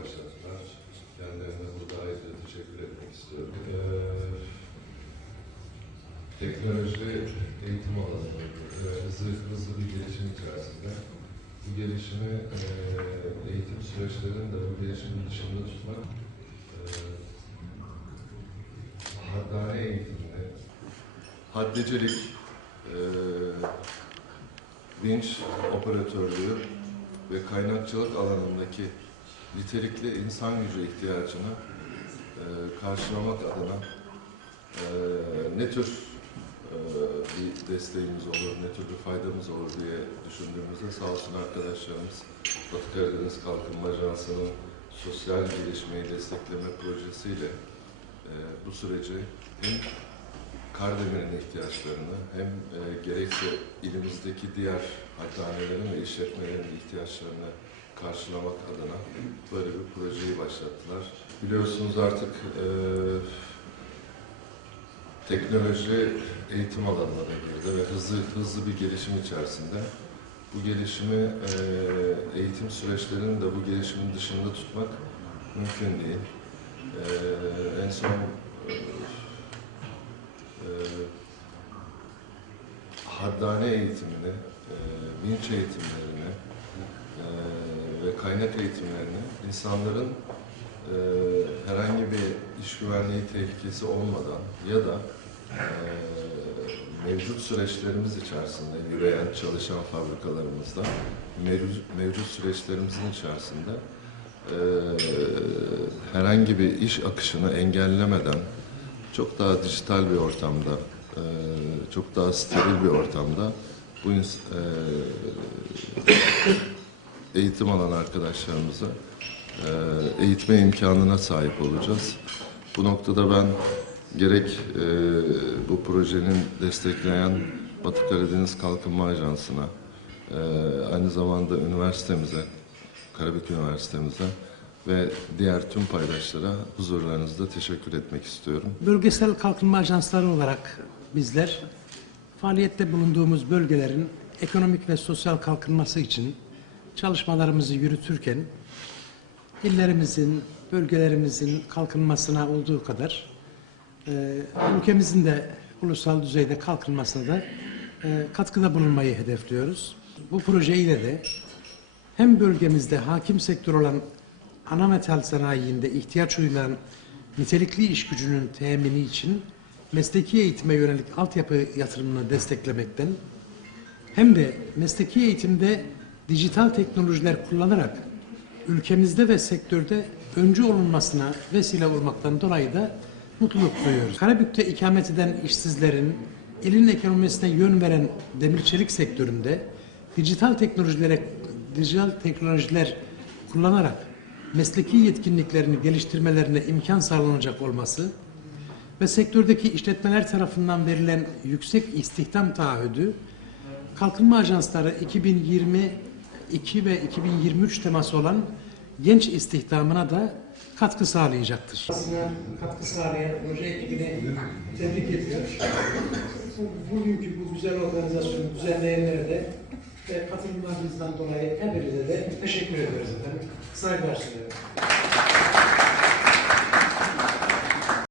başlattılar. Kendilerine burada ayrıca teşekkür etmek istiyorum. Ee, teknoloji eğitim alanında e, hızlı, hızlı bir gelişim içerisinde. Bu gelişimi e, eğitim süreçlerinin de bu gelişimin dışında tutmak e, haddane eğitimini, haddecilik, e, vinç operatörlüğü ve kaynakçılık alanındaki nitelikli insan gücü ihtiyacını e, karşılamak adına e, ne tür e, bir desteğimiz olur, ne tür bir faydamız olur diye düşündüğümüzde sağ olsun arkadaşlarımız Batı Karadeniz Kalkınma Ajansı'nın sosyal gelişmeyi destekleme projesiyle e, bu süreci hem Kardemir'in ihtiyaçlarını hem e, gerekse ilimizdeki diğer hastanelerin ve işletmelerin ihtiyaçlarını karşılamak adına böyle bir projeyi başlattılar. Biliyorsunuz artık e, teknoloji eğitim alanına da girdi ve hızlı hızlı bir gelişim içerisinde. Bu gelişimi e, eğitim süreçlerinin de bu gelişimin dışında tutmak mümkün değil. E, en son e, e, haddane eğitimini, e, vinç eğitimlerini e, ve kaynak eğitimlerini insanların e, herhangi bir iş güvenliği tehlikesi olmadan ya da e, mevcut süreçlerimiz içerisinde yürüyen çalışan fabrikalarımızda mevcut, mevcut süreçlerimizin içerisinde e, herhangi bir iş akışını engellemeden çok daha dijital bir ortamda, e, çok daha steril bir ortamda bu e, eğitim alan arkadaşlarımıza e, eğitme imkanına sahip olacağız. Bu noktada ben gerek e, bu projenin destekleyen Batı Karadeniz Kalkınma Ajansı'na, e, aynı zamanda üniversitemize, Karabük Üniversitemize ve diğer tüm paydaşlara huzurlarınızda teşekkür etmek istiyorum. Bölgesel kalkınma ajansları olarak bizler faaliyette bulunduğumuz bölgelerin ekonomik ve sosyal kalkınması için çalışmalarımızı yürütürken illerimizin, bölgelerimizin kalkınmasına olduğu kadar e, ülkemizin de ulusal düzeyde kalkınmasına da e, katkıda bulunmayı hedefliyoruz. Bu proje ile de hem bölgemizde hakim sektör olan ana metal sanayinde ihtiyaç duyulan nitelikli iş gücünün temini için mesleki eğitime yönelik altyapı yatırımını desteklemekten hem de mesleki eğitimde dijital teknolojiler kullanarak ülkemizde ve sektörde öncü olunmasına vesile olmaktan dolayı da mutluluk duyuyoruz. Karabük'te ikamet eden işsizlerin ilin ekonomisine yön veren demir çelik sektöründe dijital teknolojilere dijital teknolojiler kullanarak mesleki yetkinliklerini geliştirmelerine imkan sağlanacak olması ve sektördeki işletmeler tarafından verilen yüksek istihdam taahhüdü Kalkınma Ajansları 2022 ve 2023 teması olan genç istihdamına da katkı sağlayacaktır. Aslında katkı sağlayan proje ekibini tebrik ediyor. Bugünkü bu güzel organizasyonu düzenleyenlere de ve katılımlarınızdan dolayı hepinize de teşekkür ediyoruz efendim. Saygılar sunuyorum.